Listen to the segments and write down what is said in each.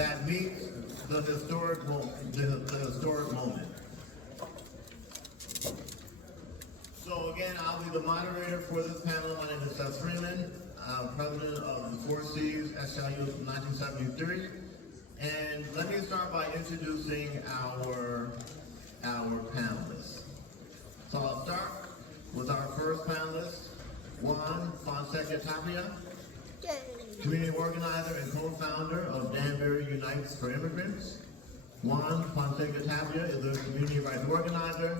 that meets the historic moment. So again, I'll be the moderator for this panel. My name is Seth Freeman, president of the 4Cs SIU 1973. And let me start by introducing our panelists. So I'll start with our first panelist, Juan Fonseca Tapia, community organizer and co-founder of Danbury Unites for Immigrants. Juan Fonseca Tapia is a community rights organizer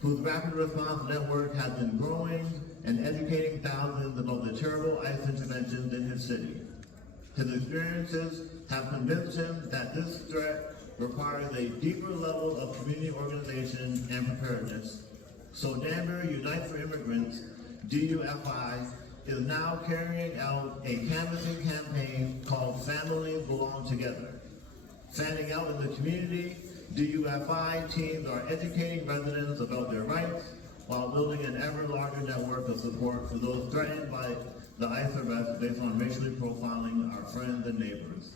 whose rapid response network has been growing and educating thousands about the terrible ICE interventions in his city. His experiences have convinced him that this threat requires a deeper level of community organization and preparedness. So Danbury Unites for Immigrants, DUFI, is now carrying out a canvassing campaign called Families Belong Together. Standing out in the community, DUFI teams are educating residents about their rights while building an ever larger network of support for those threatened by the ICE arrest based on racially profiling our friends and neighbors.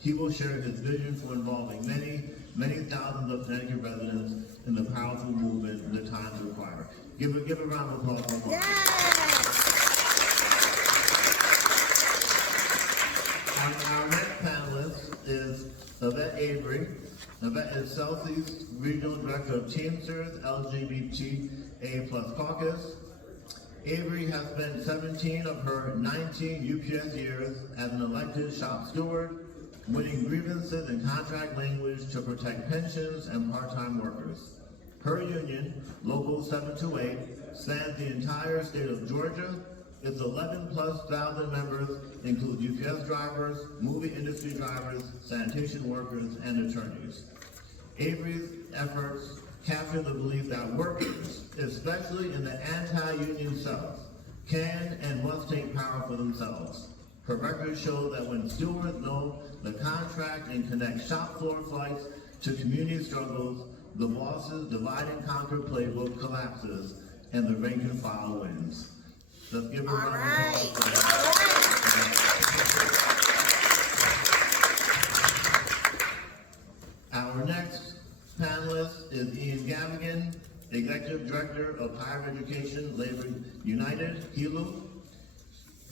He will share his vision for involving many thousands of Connecticut residents in the powerful movement the times require. Give a round of applause for Mark. Yes. Our next panelist is Yvette Avery. Yvette is Southeast Regional Director of Teamsters LGBTA+ Caucus. Avery has spent 17 of her 19 UPS years as an elected shop steward, winning grievances in contract language to protect pensions and part-time workers. Her union, Local 728, spans the entire state of Georgia. Its 11,000+ members include UPS drivers, movie industry drivers, sanitation workers, and attorneys. Avery's efforts capture the belief that workers, especially in the anti-union South, can and must take power for themselves. Her records show that when stewards know the contract and connect shop floor flights to community struggles, the boss's divide and conquer playbook collapses and the rank and file wins. Let's give her a round of applause. Our next panelist is Ian Gavigan, Executive Director of Higher Education Labor United, HELU.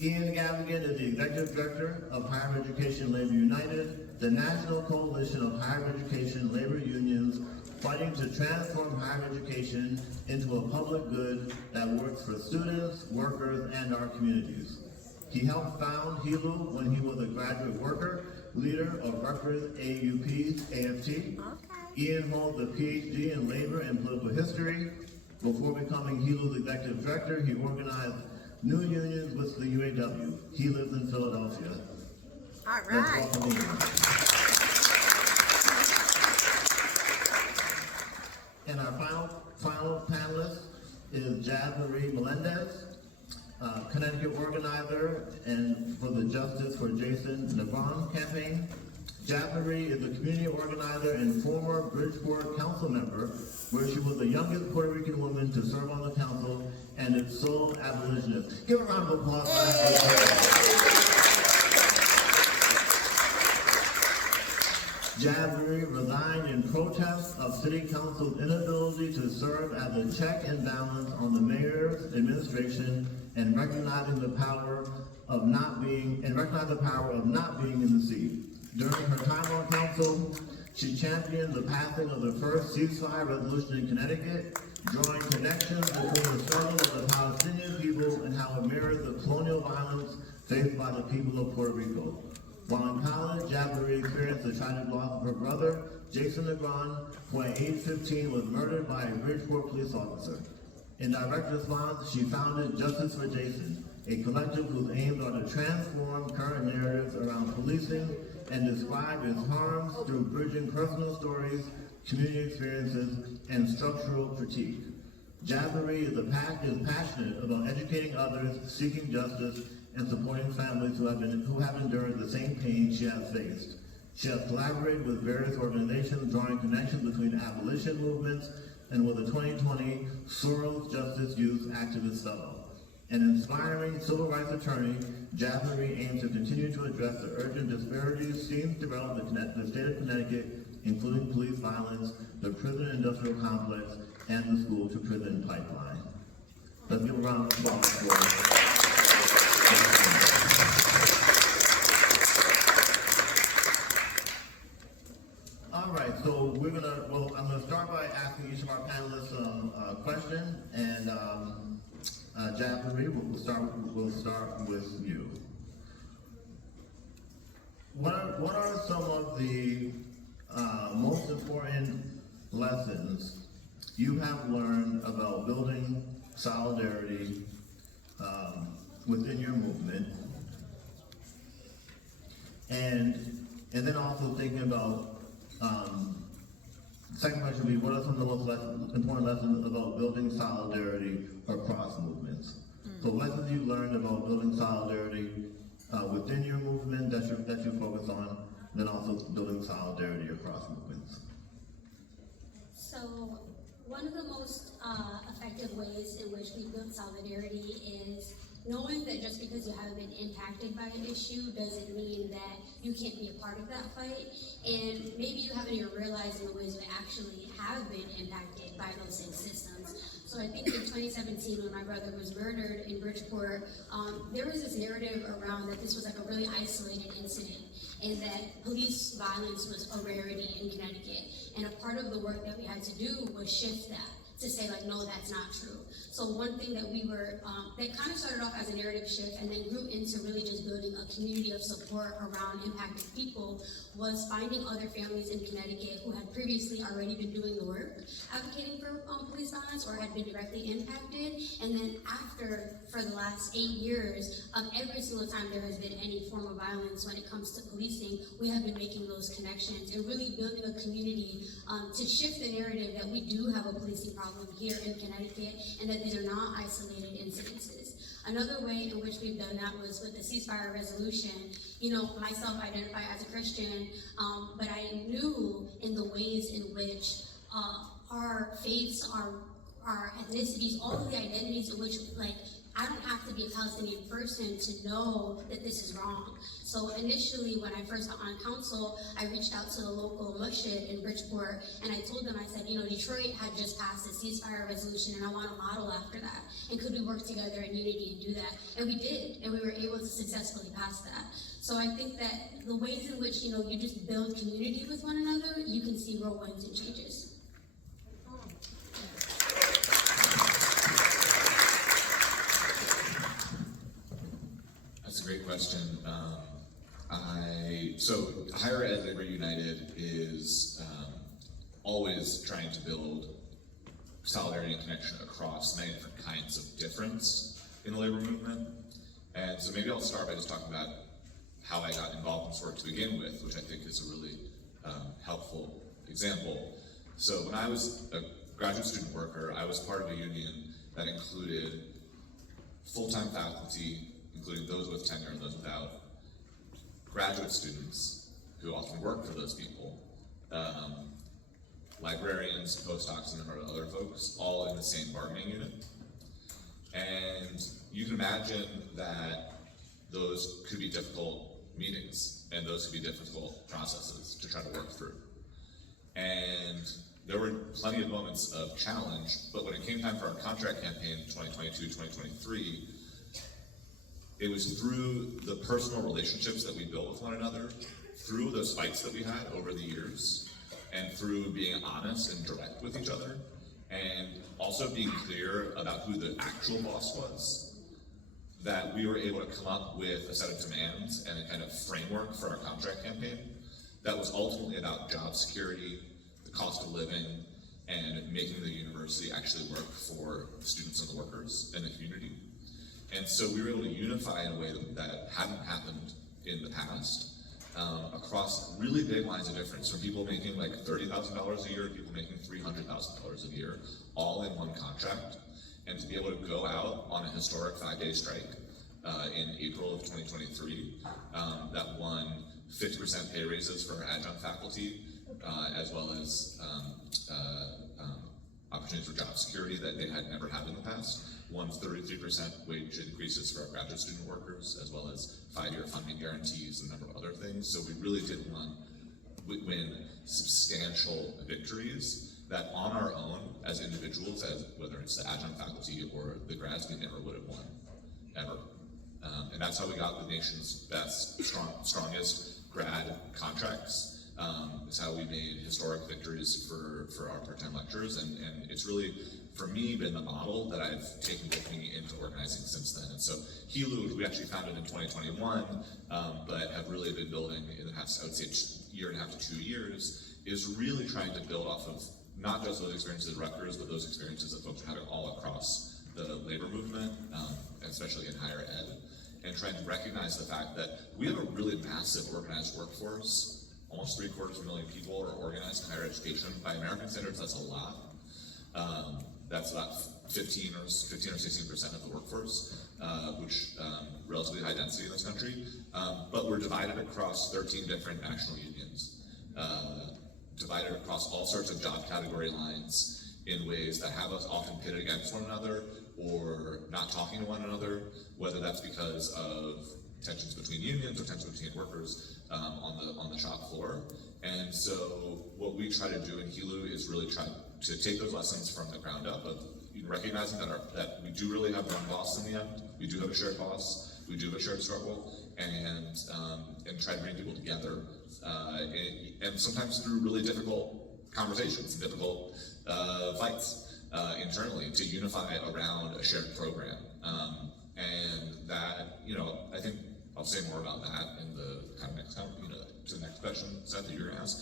Ian Gavigan is the Executive Director of Higher Education Labor United, the national coalition of higher education labor unions fighting to transform higher education into a public good that works for students, workers, and our communities. He helped found HELU when he was a graduate worker, leader of Rutgers AUP's AFT. Ian holds a PhD in labor and political history. Before becoming HELU's executive director, he organized new unions with the UAW. He lives in Philadelphia. All right. Let's welcome Ian. And our final panelist is Jazz Marie Melendez, Connecticut organizer and for the Justice for Jason Negron campaign. Jazz Marie is a community organizer and former Bridgeport council member, where she was the youngest Puerto Rican woman to serve on the council and its sole abolitionist. Give a round of applause for that. Jazz Marie resigned in protest of City Council's inability to serve as a check and balance on the mayor's administration and recognizing the power of not being in the seat. During her time on council, she championed the passing of the first ceasefire resolution in Connecticut, drawing connections between the struggle of the Palestinian people and how it mirrors the colonial violence faced by the people of Puerto Rico. While in college, Jazz Marie experienced the tragic loss of her brother, Jason Negron, who at age 15 was murdered by a Bridgeport police officer. In direct response, she founded Justice for Jason, a collective whose aims are to transform current narratives around policing and describe its harms through bridging personal stories, community experiences, and structural critique. Jazz Marie is passionate about educating others, seeking justice, and supporting families who have endured the same pain she has faced. She has collaborated with various organizations drawing connections between abolition movements and was a 2020 Soros Justice Youth Activist Fellow. An inspiring civil rights attorney, Jasmine aims to continue to address the urgent disparities seen throughout the state of Connecticut, including police violence, the prison industrial complex, and the school to prison pipeline. Let's give a round of applause for All right, so I'm gonna start by asking each of our panelists a question, and Jasmine, we'll start with you. What are some of the most important lessons you have learned about building solidarity within your movement, and then also thinking about second question would be, what are some of the most important lessons about building solidarity across movements? So lessons you learned about building solidarity within your movement that you focus on, and then also building solidarity across movements. So one of the most effective ways in which we build solidarity is knowing that just because you haven't been impacted by an issue doesn't mean that you can't be a part of that fight. And maybe you haven't even realized in the ways we actually have been impacted by those same systems. So I think in 2017, when my brother was murdered in Bridgeport, there was this narrative around that this was like a really isolated incident and that police violence was a rarity in Connecticut. And a part of the work that we had to do was shift that to say like, no, that's not true. So one thing that we were, that kind of started off as a narrative shift and then grew into really just building a community of support around impacted people was finding other families in Connecticut who had previously already been doing the work, advocating for police violence or had been directly impacted. And then after, for the last 8 years, every single time there has been any form of violence when it comes to policing, we have been making those connections and really building a community to shift the narrative that we do have a policing problem here in Connecticut and that these are not isolated incidences. Another way in which we've done that was with the ceasefire resolution. You know, myself identify as a Christian, but I knew in the ways in which our faiths, our ethnicities, all of the identities in which, like, I don't have to be a Palestinian person to know that this is wrong. So initially, when I first got on council, I reached out to the local mushid in Bridgeport, and I told them, I said, you know, Detroit had just passed a ceasefire resolution, and I want a model after that. And could we work together in unity and do that? And we did, and we were able to successfully pass that. So I think that the ways in which, you know, you just build community with one another, you can see real wins and changes. That's a great question. So Higher Ed Labor United is always trying to build solidarity and connection across many different kinds of difference in the labor movement. And so maybe I'll start by just talking about how I got involved in this work to begin with, which I think is a really helpful example. So when I was a graduate student worker, I was part of a union that included full-time faculty, including those with tenure and those without, graduate students who often work for those people, librarians, postdocs, and a number of other folks, all in the same bargaining unit. And you can imagine that those could be difficult meetings, and those could be difficult processes to try to work through. And there were plenty of moments of challenge, but when it came time for our contract campaign in 2022, 2023, it was through the personal relationships that we built with one another, through those fights that we had over the years, and through being honest and direct with each other, and also being clear about who the actual boss was, that we were able to come up with a set of demands and a kind of framework for our contract campaign that was ultimately about job security, the cost of living, and making the university actually work for the students and the workers and the community. And so we were able to unify in a way that hadn't happened in the past, across really big lines of difference, from people making like $30,000 a year to people making $300,000 a year, all in one contract. And to be able to go out on a historic 5-day strike in April of 2023 that won 50% pay raises for our adjunct faculty, as well as opportunities for job security that they had never had in the past. One, 33% wage increases for our graduate student workers, as well as 5-year funding guarantees and a number of other things. So we really did win substantial victories that on our own, as individuals, as whether it's the adjunct faculty or the grads, we never would have won, ever. And that's how we got the nation's best, strongest grad contracts. It's how we made historic victories for our part-time lecturers, and it's really, for me, been the model that I've taken with me into organizing since then. And so HELU, which we actually founded in 2021, but have really been building in the past, I would say, year and a half to 2 years, is really trying to build off of not just those experiences at Rutgers, but those experiences that folks are having all across the labor movement, especially in higher ed, and trying to recognize the fact that we have a really massive organized workforce. Almost 750,000 people are organized in higher education. By American standards, that's a lot. That's about 15 or 16% of the workforce, which relatively high density in this country. But we're divided across 13 different national unions, divided across all sorts of job category lines in ways that have us often pitted against one another or not talking to one another, whether that's because of tensions between unions or tensions between workers on the shop floor. And so what we try to do in HELU is really try to take those lessons from the ground up of recognizing that we do really have one boss in the end. We do have a shared boss. We do have a shared struggle, and try to bring people together, and sometimes through really difficult conversations, difficult fights internally to unify around a shared program. And that, I think I'll say more about that in the kind of next time, to the next question, Seth, that you're gonna ask.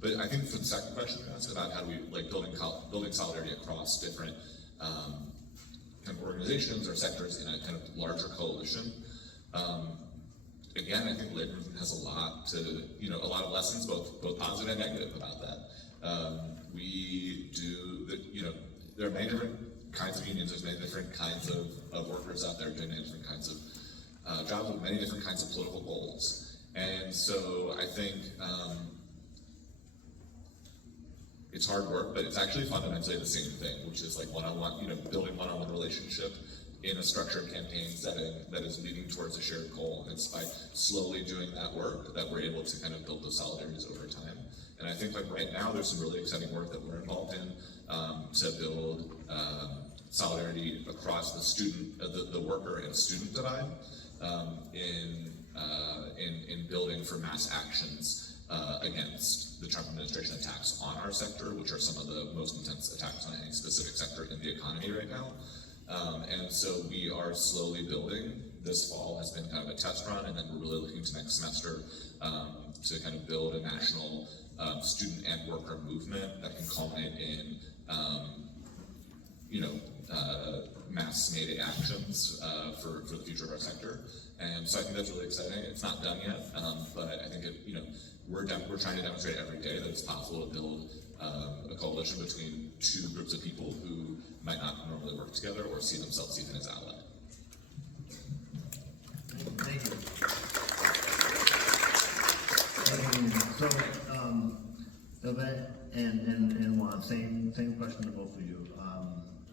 But I think for the second question you asked about how do we building solidarity across different kind of organizations or sectors in a kind of larger coalition. Again, I think labor movement has a lot of lessons, both positive and negative about that. We do there are many different kinds of unions, there's many different kinds of workers out there doing many different kinds of jobs with many different kinds of political goals. And so I think it's hard work, but it's actually fundamentally the same thing, which is like one-on-one, building one-on-one relationship in a structured campaign setting that is leading towards a shared goal. And it's by slowly doing that work that we're able to kind of build those solidarities over time. And I think like right now there's some really exciting work that we're involved in to build solidarity across the worker and student divide in building for mass actions against the Trump administration attacks on our sector, which are some of the most intense attacks on any specific sector in the economy right now. And so we are slowly building. This fall has been kind of a test run, and then we're really looking to next semester to kind of build a national student and worker movement that can culminate in mass made actions for the future of our sector. And so I think that's really exciting. It's not done yet, but I think we're trying to demonstrate every day that it's possible to build a coalition between two groups of people who might not normally work together or see themselves even as allies. Thank you. So, Yvette and Juan, same question to both of you.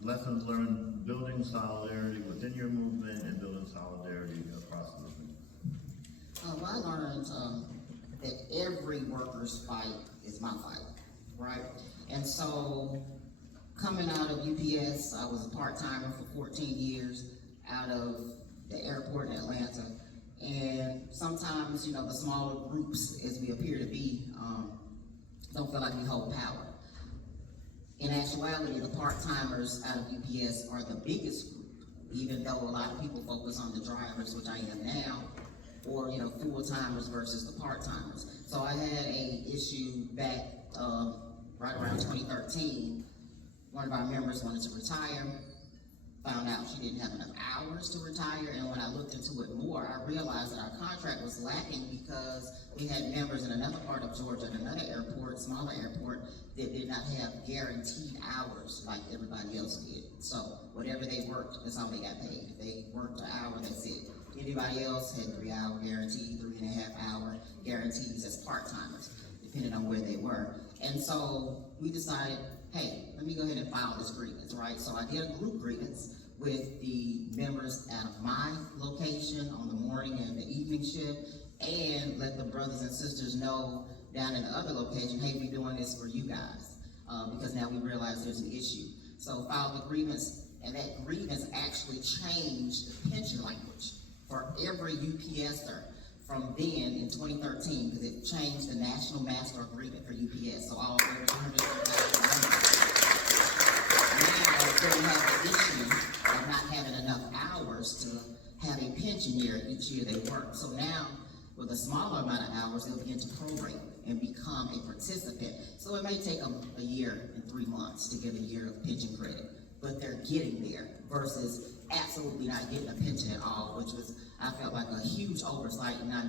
Lessons learned building solidarity within your movement and building solidarity across the movement. I learned that every worker's fight is my fight, right? And so, coming out of UPS, I was a part-timer for 14 years out of the airport in Atlanta. And sometimes, the smaller groups, as we appear to be, don't feel like we hold power. In actuality, the part-timers out of UPS are the biggest group, even though a lot of people focus on the drivers, which I am now, or full-timers versus the part-timers. So I had a issue back right around 2013. One of our members wanted to retire, found out she didn't have enough hours to retire, and when I looked into it more, I realized that our contract was lacking because we had members in another part of Georgia, at another airport, smaller airport, that did not have guaranteed hours like everybody else did. So whatever they worked, that's all they got paid. If they worked an hour, that's it. Anybody else had 3-hour guarantee, 3.5-hour guarantees as part-timers, depending on where they were. And so we decided hey, let me go ahead and file this grievance, right? So I did a group grievance with the members at my location on the morning and the evening shift, and let the brothers and sisters know down in the other location, hey, we're doing this for you guys, because now we realize there's an issue. So filed the grievance, and that grievance actually changed the pension language for every UPSer from then in 2013, because it changed the National Master Agreement for UPS, so all over 230,000 members. Now, they have the issue of not having enough hours to have a pension year each year they work. So now, with a smaller amount of hours, they'll begin to prorate and become a participant. So it may take them a year and 3 months to get a year of pension credit, but they're getting there versus absolutely not getting a pension at all, which was, I felt like a huge oversight, and I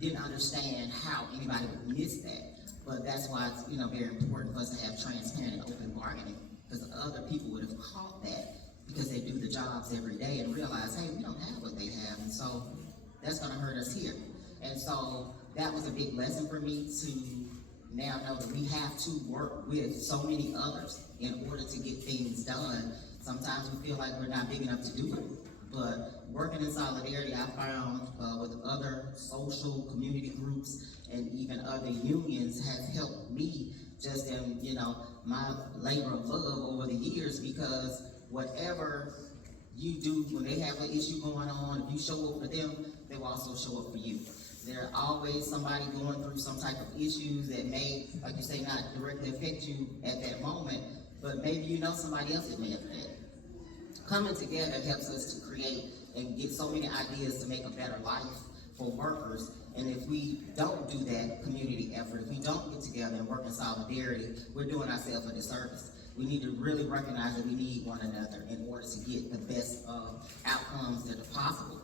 didn't understand how anybody would miss that. But that's why it's, very important for us to have transparent and open bargaining, because other people would have caught that because they do the jobs every day and realize, hey, we don't have what they have, and so that's going to hurt us here. And so that was a big lesson for me to now know that we have to work with so many others in order to get things done. Sometimes we feel like we're not big enough to do it, but working in solidarity, I found with other social community groups and even other unions has helped me just in, my labor of love over the years, because whatever you do when they have an issue going on, if you show up for them, they will also show up for you. There's always somebody going through some type of issues that may, like you say, not directly affect you at that moment, but maybe somebody else that may affect. Coming together helps us to create and get so many ideas to make a better life for workers. And if we don't do that community effort, if we don't get together and work in solidarity, we're doing ourselves a disservice. We need to really recognize that we need one another in order to get the best outcomes that are possible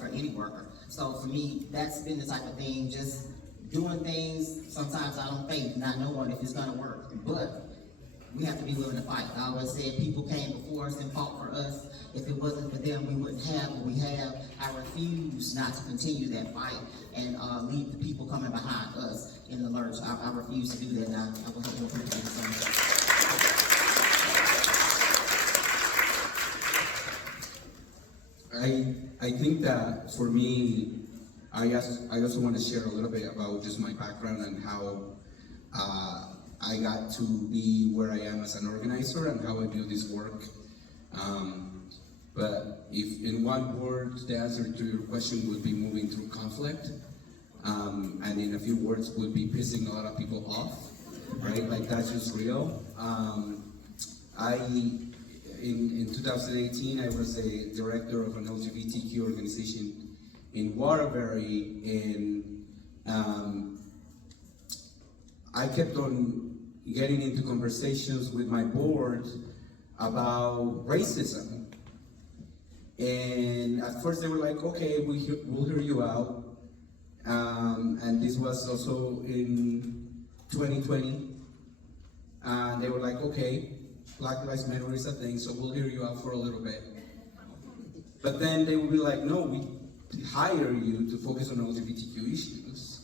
for any worker. So for me, that's been the type of thing, just doing things, sometimes I don't faint, not knowing if it's gonna work, but we have to be willing to fight. I always said people came before us and fought for us. If it wasn't for them, we wouldn't have what we have. I refuse not to continue that fight and leave the people coming behind us in the lurch. I refuse to do that, and I will help more people do the same. I think that for me, I also want to share a little bit about just my background and how I got to be where I am as an organizer and how I do this work. But if in one word, the answer to your question would be moving through conflict. And in a few words would be pissing a lot of people off, right? Like that's just real. In 2018, I was a director of an LGBTQ organization in Waterbury, and I kept on getting into conversations with my board about racism. And at first they were like, okay, we'll hear you out. And this was also in 2020. And they were like, okay, Black Lives Matter is a thing, so we'll hear you out for a little bit. But then they would be like, no, we hire you to focus on LGBTQ issues.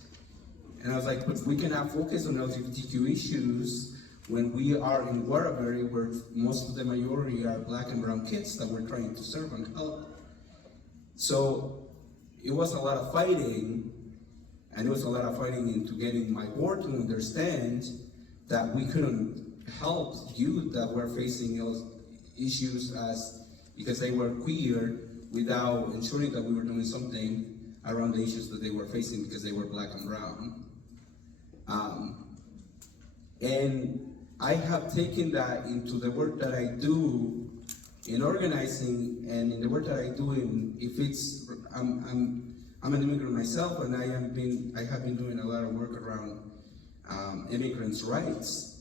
And I was like, but we cannot focus on LGBTQ issues when we are in Waterbury, where most of the majority are Black and brown kids that we're trying to serve and help. So it was a lot of fighting, and it was a lot of fighting into getting my board to understand that we couldn't help youth that were facing those issues because they were queer without ensuring that we were doing something around the issues that they were facing because they were Black and brown. And I have taken that into the work that I do in organizing, and in the work that I do I'm an immigrant myself, and I have been doing a lot of work around immigrants' rights.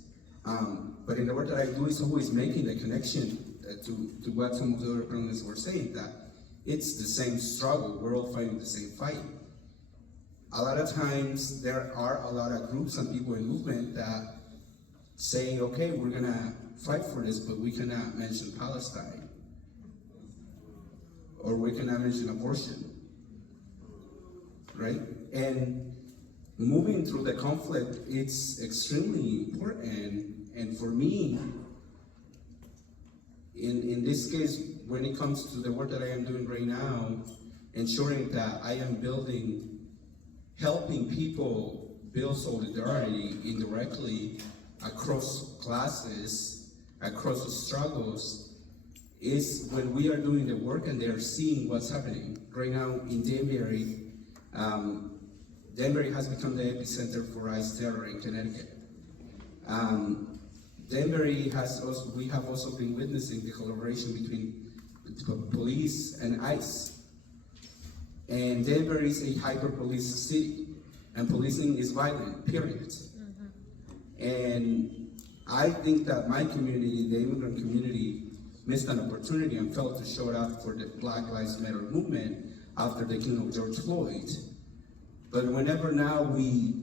But in the work that I do, it's always making the connection to what some of the other panelists were saying, that it's the same struggle. We're all fighting the same fight. A lot of times, there are a lot of groups and people in movement that say, okay, we're gonna fight for this, but we cannot mention Palestine. Or we cannot mention abortion, right? And moving through the conflict, it's extremely important And for me, in this case, when it comes to the work that I am doing right now, ensuring that I am helping people build solidarity indirectly across classes, across the struggles, is when we are doing the work and they're seeing what's happening. Right now in Danbury, Danbury has become the epicenter for ICE terror in Connecticut. Danbury we have also been witnessing the collaboration between police and ICE. And Danbury is a hyper-police city, and policing is violent, period. And I think that my community, the immigrant community, missed an opportunity and failed to show up for the Black Lives Matter movement after the killing of George Floyd. But whenever now we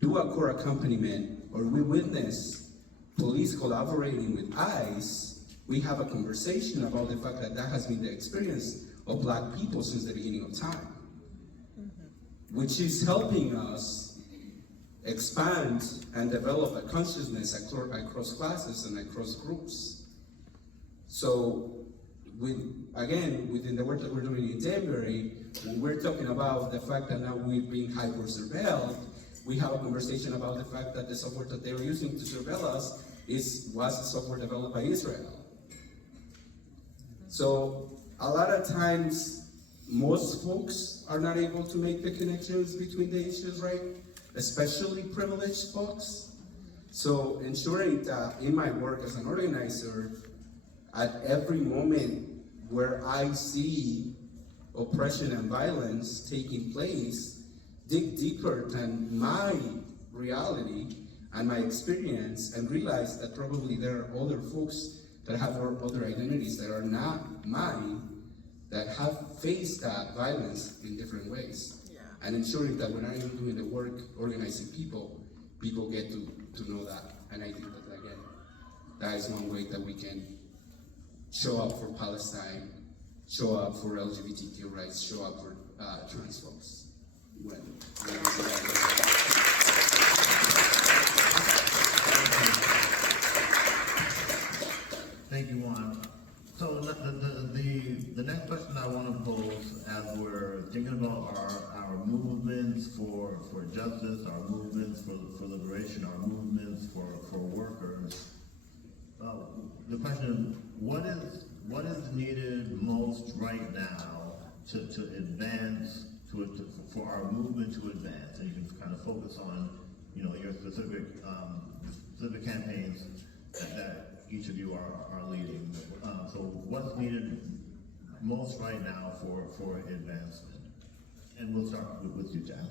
do a core accompaniment or we witness police collaborating with ICE, we have a conversation about the fact that that has been the experience of Black people since the beginning of time, which is helping us expand and develop a consciousness across classes and across groups. So, within the work that we're doing in Danbury, when we're talking about the fact that now we're being hyper-surveilled, we have a conversation about the fact that the software that they're using to surveil us was software developed by Israel. So, a lot of times, most folks are not able to make the connections between the issues, right? Especially privileged folks. So ensuring that in my work as an organizer, at every moment where I see oppression and violence taking place, dig deeper than my reality and my experience and realize that probably there are other folks that have other identities that are not mine, that have faced that violence in different ways. Yeah. And ensuring that when I am doing the work organizing people get to know that. And I think that, again, that is one way that we can show up for Palestine, show up for LGBTQ rights, show up for trans folks. Thank you, Juan. So the next question I want to pose, as we're thinking about our movements for justice, our movements for liberation, our movements for workers, the question: what is needed most right now to advance for our movement to advance? And you can kind of focus on your specific campaigns that each of you are leading. So what's needed most right now for advancement? And we'll start with you, Jazz.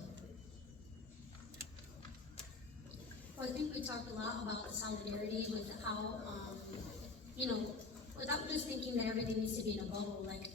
Well, I think we talked a lot about solidarity with how, without just thinking that everything needs to be in a bubble. Like,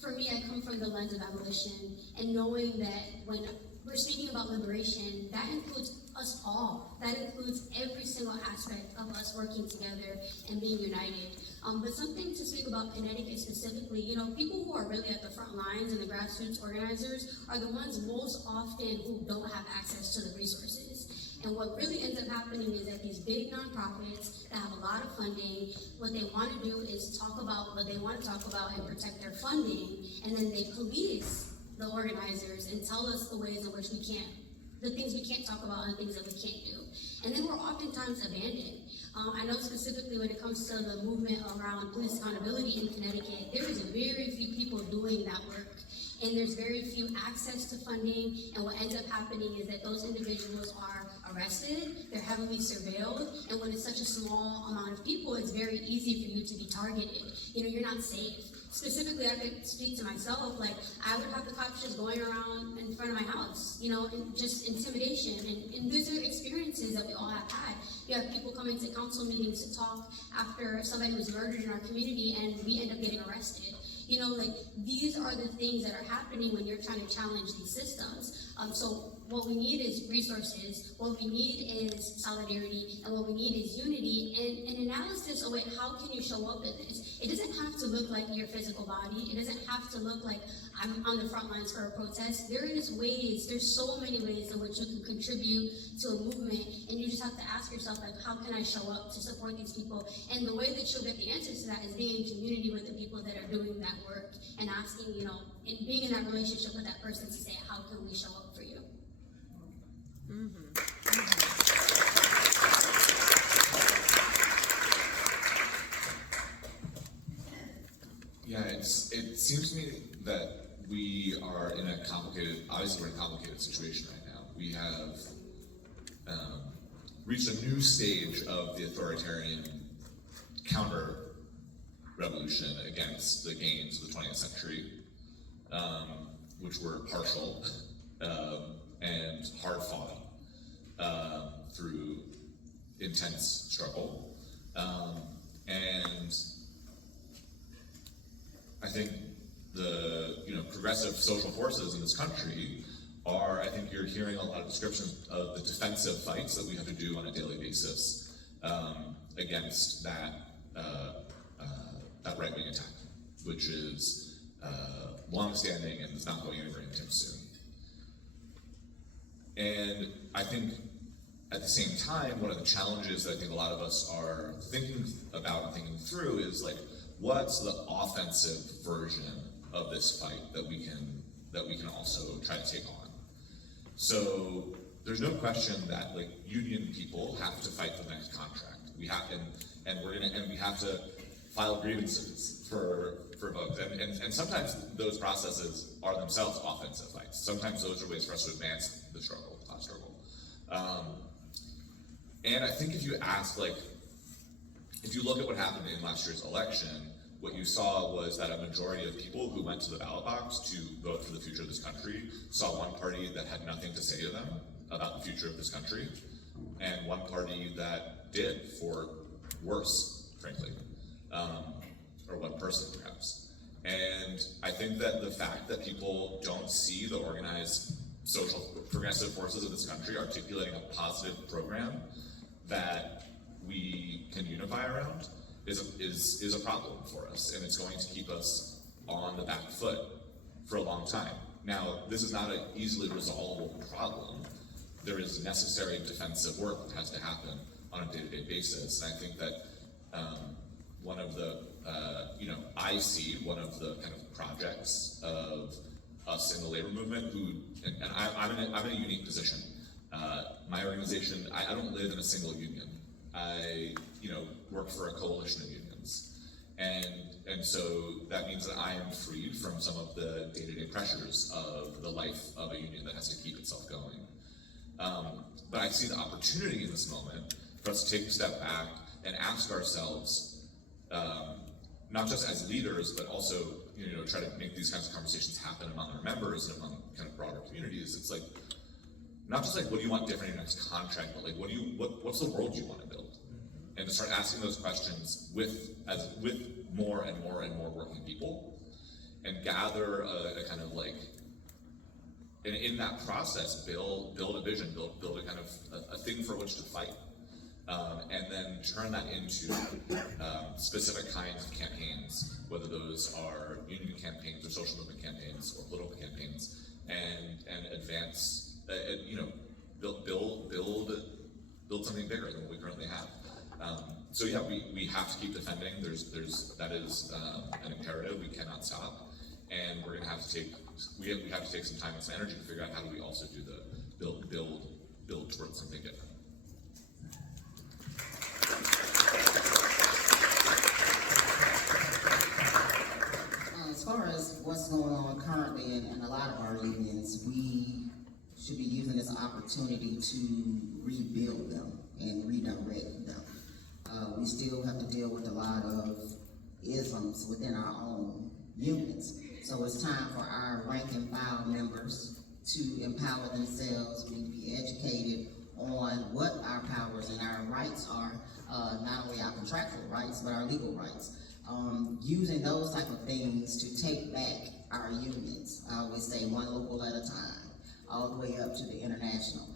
for me, I come from the lens of abolition, and knowing that when we're speaking about liberation, that includes us all. That includes every single aspect of us working together and being united. But something to speak about Connecticut specifically, people who are really at the front lines and the grassroots organizers are the ones most often who don't have access to the resources. And what really ends up happening is that these big nonprofits that have a lot of funding, what they want to do is talk about what they want to talk about and protect their funding, and then they police the organizers and tell us the ways in which the things we can't talk about and things that we can't do. And then we're oftentimes abandoned. I know specifically when it comes to the movement around police accountability in Connecticut, there is very few people doing that work. And there's very few access to funding, and what ends up happening is that those individuals are arrested, they're heavily surveilled, and when it's such a small amount of people, it's very easy for you to be targeted. You're not safe. Specifically, I could speak to myself, like, I would have the cops just going around in front of my house, and just intimidation, and those are experiences that we all have had. You have people coming to council meetings to talk after somebody was murdered in our community, and we end up getting arrested. These are the things that are happening when you're trying to challenge these systems. So what we need is resources, what we need is solidarity, and what we need is unity and an analysis of how can you show up in this. It doesn't have to look like your physical body. It doesn't have to look like I'm on the front lines for a protest. There's so many ways in which you can contribute to a movement, and you just have to ask yourself, how can I show up to support these people? And the way that you'll get the answers to that is being in community with the people that are doing that work and asking, and being in that relationship with that person to say, how can we show up for you? Yeah, it seems to me that we are in a complicated situation right now. We have reached a new stage of the authoritarian counter-revolution against the gains of the 20th century, which were partial and hard-fought through intense struggle. And I think the progressive social forces in this country I think you're hearing a lot of descriptions of the defensive fights that we have to do on a daily basis against that right-wing attack, which is long-standing and is not going anywhere anytime soon. And I think at the same time, one of the challenges that I think a lot of us are thinking about and thinking through is what's the offensive version of this fight that we can also try to take on. So there's no question that union people have to fight for the next contract. We have we have to file grievances for votes. And sometimes those processes are themselves offensive fights. Sometimes those are ways for us to advance the class struggle. And I think if you ask, if you look at what happened in last year's election, what you saw was that a majority of people who went to the ballot box to vote for the future of this country saw one party that had nothing to say to them about the future of this country, and one party that did, for worse, frankly, or one person perhaps. And I think that the fact that people don't see the organized social progressive forces of this country articulating a positive program that we can unify around is a problem for us, and it's going to keep us on the back foot for a long time. Now, this is not an easily resolvable problem. There is necessary defensive work that has to happen on a day-to-day basis, and I think that one of the, I see one of the kind of projects of us in the labor movement and I'm in a unique position. My organization, I don't live in a single union. I, work for a coalition of unions. And so that means that I am freed from some of the day-to-day pressures of the life of a union that has to keep itself going. But I see the opportunity in this moment for us to take a step back and ask ourselves, not just as leaders, but also, try to make these kinds of conversations happen among our members and among kind of broader communities. It's not just what do you want different in your next contract, but what's the world you want to build? And to start asking those questions with more and more and more working people, and gather a kind of and in that process, build a vision, build a kind of a thing for which to fight, and then turn that into specific kinds of campaigns, whether those are union campaigns or social movement campaigns or political campaigns, and advance, build something bigger than what we currently have. So yeah, we have to keep defending. That is an imperative. We cannot stop, and we're going to have to take some time and some energy to figure out how do we also do the build towards something different. As far as what's going on currently in a lot of our unions, we should be using this opportunity to rebuild them and redirect them. We still have to deal with a lot of isms within our own unions. So it's time for our rank and file members to empower themselves. We need to be educated on what our powers and our rights are, not only our contractual rights, but our legal rights. Using those type of things to take back our unions. I always say one local at a time. all the way up to the international.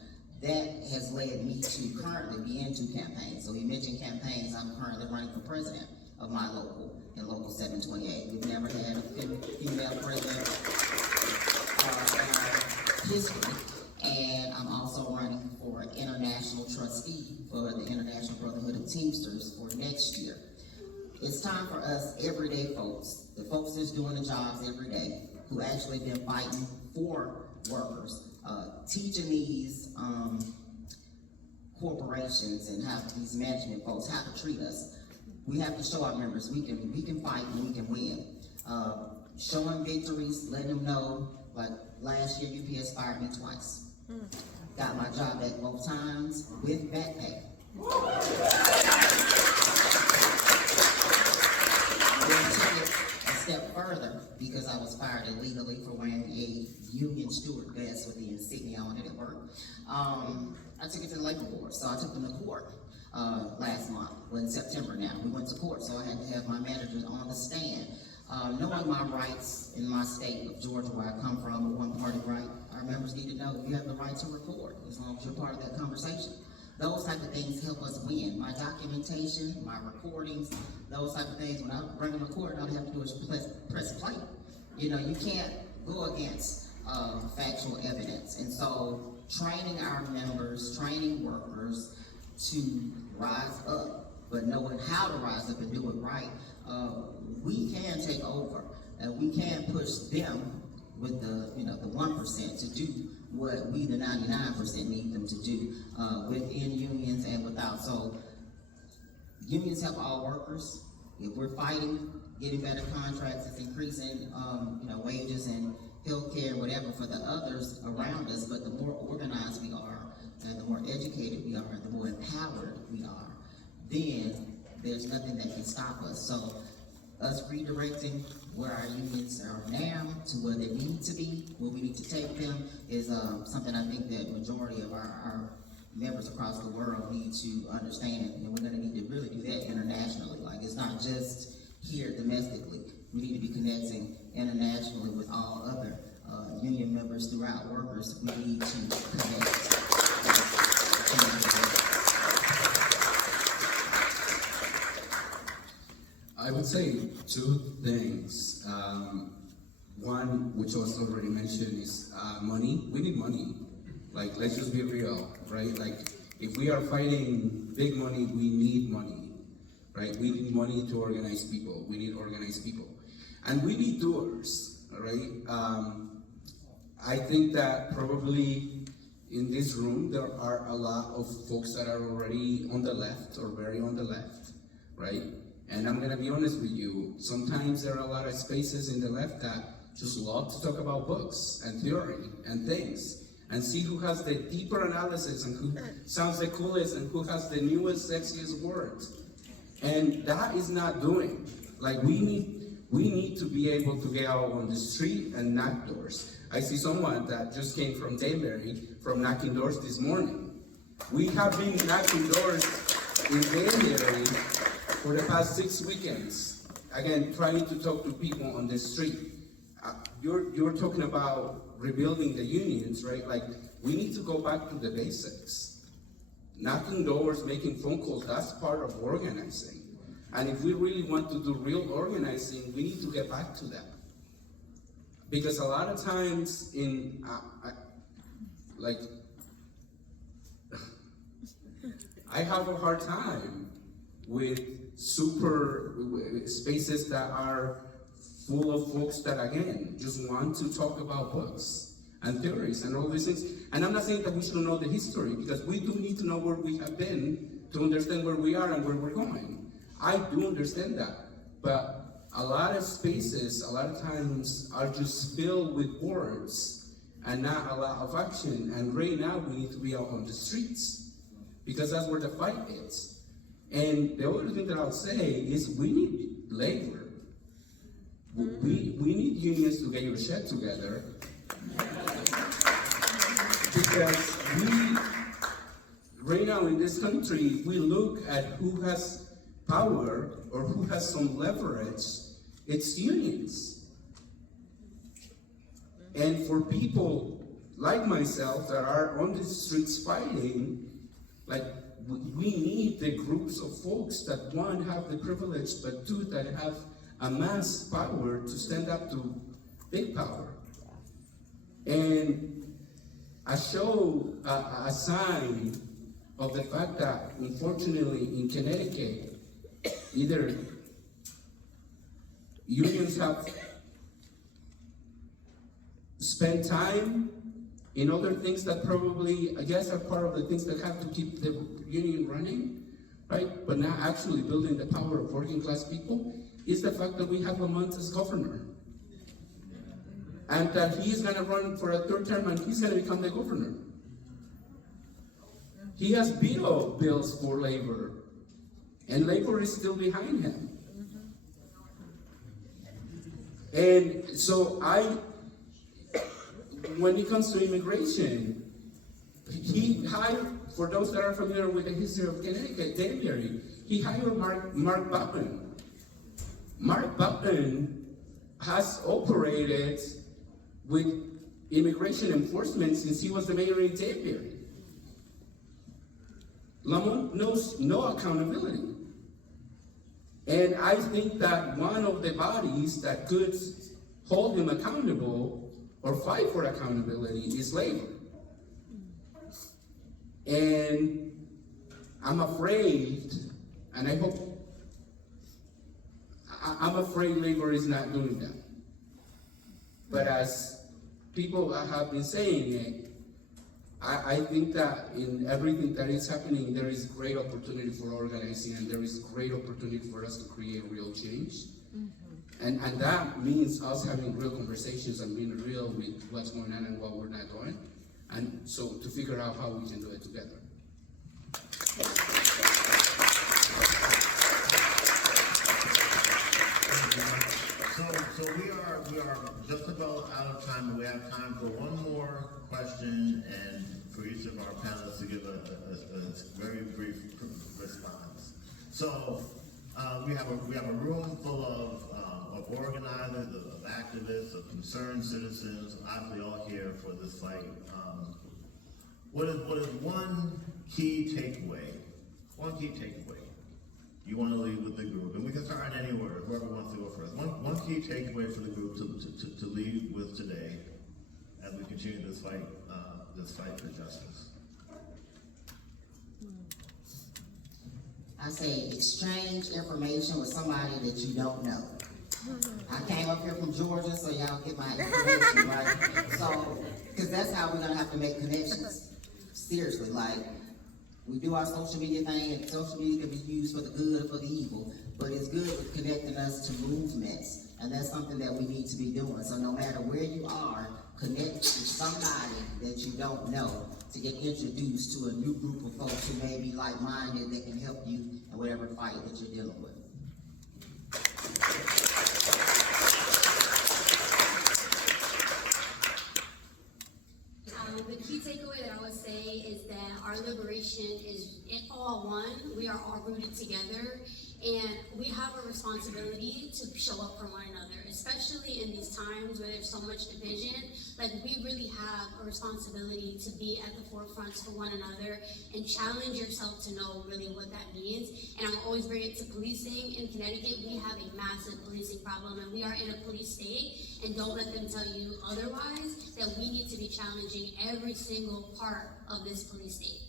That has led me to currently be in 2 campaigns. So you mentioned campaigns, I'm currently running for president of my local, in Local 728. We've never had a female president in our history. And I'm also running for an international trustee for the International Brotherhood of Teamsters for next year. It's time for us everyday folks, the folks that's doing the jobs every day, who actually been fighting for workers, teaching these corporations and how these management folks how to treat us. We have to show our members we can fight and we can win. Showing victories, letting them know, like last year UPS fired me twice. Got my job back both times with back pay. Then took it a step further because I was fired illegally for wearing a union steward vest with the insignia on it at work. I took it to the labor board, so I took them to court last month, well in September now. We went to court, so I had to have my managers on the stand. Knowing my rights in my state of Georgia, where I come from, a one-party right, our members need to know you have the right to record as long as you're part of that conversation. Those type of things help us win. My documentation, my recordings, those type of things, when I bring them to court, all I have to do is press play. You know, you can't go against factual evidence. And so training our members, training workers to rise up, but knowing how to rise up and do it right, we can take over and we can push them with the 1% to do what we the 99% need them to do within unions and without. So unions help all workers. If we're fighting, getting better contracts, it's increasing wages and health care and whatever for the others around us. But the more organized we are and the more educated we are and the more empowered we are, then there's nothing that can stop us. So us redirecting where our unions are now to where they need to be, where we need to take them, is something I think that majority of our members across the world need to understand, and we're going to need to really do that internationally. Like, it's not just here domestically. We need to be connecting internationally with all other union members throughout workers. We need to connect. I would say 2 things. One, which was already mentioned, is money. We need money. Like, let's just be real, right? Like, if we are fighting big money, we need money, right? We need money to organize people. We need organized people. And we need doers, right? I think that probably in this room, there are a lot of folks that are already on the left or very on the left, right? And I'm gonna be honest with you, sometimes there are a lot of spaces in the left that just love to talk about books and theory and things and see who has the deeper analysis and who sounds the coolest and who has the newest, sexiest words. And that is not doing. Like, we need to be able to get out on the street and knock doors. I see someone that just came from Danbury from knocking doors this morning. We have been knocking doors in Danbury for the past 6 weekends. Again, trying to talk to people on the street. You're talking about rebuilding the unions, right? Like, we need to go back to the basics. Knocking doors, making phone calls, that's part of organizing. And if we really want to do real organizing, we need to get back to that. Because a lot of times I have a hard time with super spaces that are full of folks that, again, just want to talk about books and theories and all these things. And I'm not saying that we should know the history, because we do need to know where we have been to understand where we are and where we're going. I do understand that. But a lot of spaces, a lot of times, are just filled with words and not a lot of action. And right now, we need to be out on the streets, because that's where the fight is. And the other thing that I'll say is we need labor. We need unions to get your shit together, because right now in this country, if we look at who has power or who has some leverage, it's unions. And for people like myself that are on the streets fighting, like we need the groups of folks that one have the privilege, but two that have a mass power to stand up to big power. And I show a sign of the fact that, unfortunately, in Connecticut, either unions have spent time in other things that probably, I guess, are part of the things that have to keep the union running, right? But not actually building the power of working class people, is the fact that we have Lamont as governor. And that he's gonna run for a third term and he's gonna become the governor. He has veto bills for labor, and labor is still behind him. And so when it comes to immigration, he hired, for those that are familiar with the history of Connecticut, Danbury, he hired Mark Buckman. Mark Buckman has operated with immigration enforcement since he was the mayor in Danbury. Lamont knows no accountability. And I think that one of the bodies that could hold him accountable or fight for accountability is labor. And I'm afraid, and I'm afraid labor is not doing that. But as people have been saying it, I think that in everything that is happening, there is great opportunity for organizing, and there is great opportunity for us to create real change. And that means us having real conversations and being real with what's going on and what we're not doing. And so to figure out how we can do it together. So we are just about out of time, but we have time for one more question and for each of our panelists to give a very brief response. So we have a room full of organizers, of activists, of concerned citizens, obviously all here for this fight. What is one key takeaway? One key takeaway you want to leave with the group, and we can start anywhere, whoever wants to go first. One key takeaway for the group to leave with today as we continue this fight for justice. I say exchange information with somebody that you don't know. I came up here from Georgia, so y'all get my information, right? So, because that's how we're gonna have to make connections. Seriously, like, we do our social media thing, and social media can be used for the good or for the evil, but it's good with connecting us to movements, and that's something that we need to be doing. So no matter where you are, connect with somebody that you don't know to get introduced to a new group of folks who may be like-minded that can help you in whatever fight that you're dealing with. The key takeaway that I would say is that our liberation is all one. We are all rooted together, and we have a responsibility to show up for one another, especially in these times where there's so much division. Like, we really have a responsibility to be at the forefronts for one another and challenge yourself to know really what that means. And I'm always bring it to policing. In Connecticut, we have a massive policing problem, and we are in a police state, and don't let them tell you otherwise, that we need to be challenging every single part of this police state.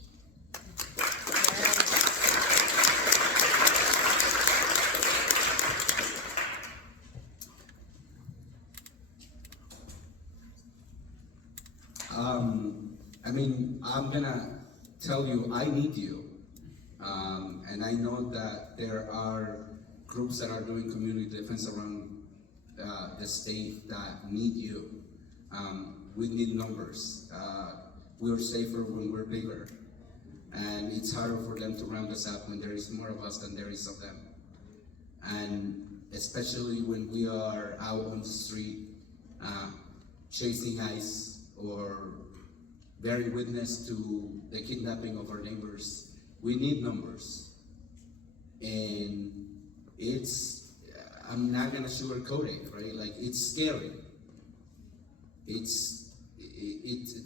I mean, I'm gonna tell you, I need you. And I know that there are groups that are doing community defense around the state that need you. We need numbers. We're safer when we're bigger. And it's harder for them to round us up when there is more of us than there is of them. And especially when we are out on the street chasing ICE or bearing witness to the kidnapping of our neighbors. We need numbers. And I'm not gonna sugarcoat it, right? Like, it's scary.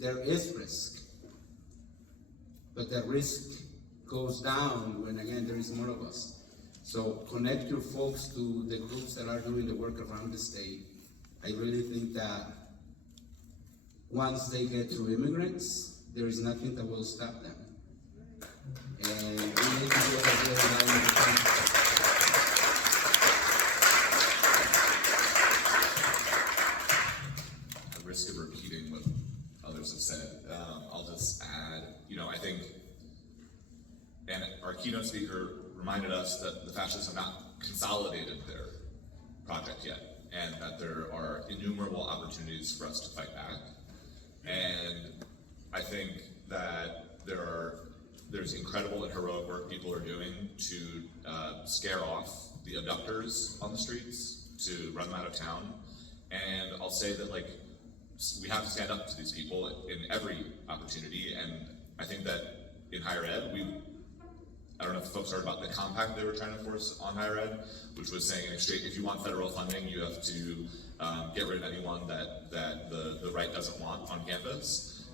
there is risk. But the risk goes down when, again, there is more of us. So connect your folks to the groups that are doing the work around the state. I really think that once they get through immigrants, there is nothing that will stop them. And we need to do it. At risk of repeating what others have said, I'll just add, I think, and our keynote speaker reminded us that the fascists have not consolidated their project yet, and that there are innumerable opportunities for us to fight back. And I think that there's incredible and heroic work people are doing to scare off the abductors on the streets, to run them out of town. And I'll say that, like, we have to stand up to these people in every opportunity. And I think that in higher ed, I don't know if folks heard about the compact they were trying to force on higher ed, which was saying, if you want federal funding, you have to get rid of anyone that the right doesn't want on campus.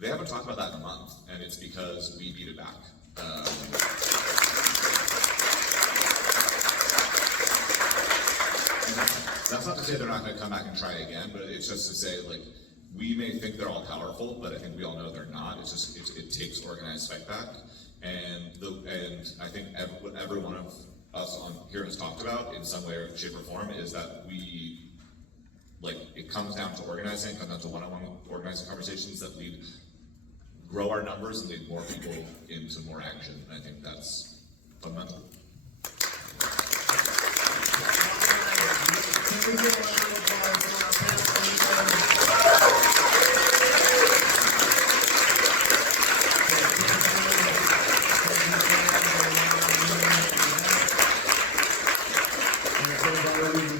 They haven't talked about that in a month, and it's because we beat it back. That's not to say they're not going to come back and try again, but it's just to say, like, we may think they're all powerful, but I think we all know they're not. It's just it takes organized fight back, and I think what every one of us on here has talked about in some way, or shape, or form is that it comes down to organizing, it comes down to one-on-one organizing conversations that grow our numbers and lead more people into more action. And I think that's fundamental. Can we get a round of applause for our panel?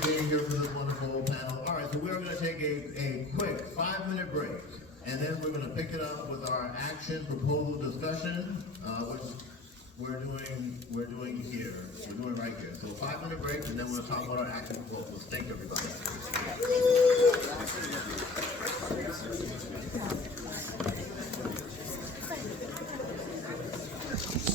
Being here for this wonderful panel. All right, so we're going to take a quick 5-minute break, and then we're going to pick it up with our action proposal discussion, which we're doing here. We're doing right here. So 5-minute break, and then we'll talk about our action proposals. Thank you, everybody.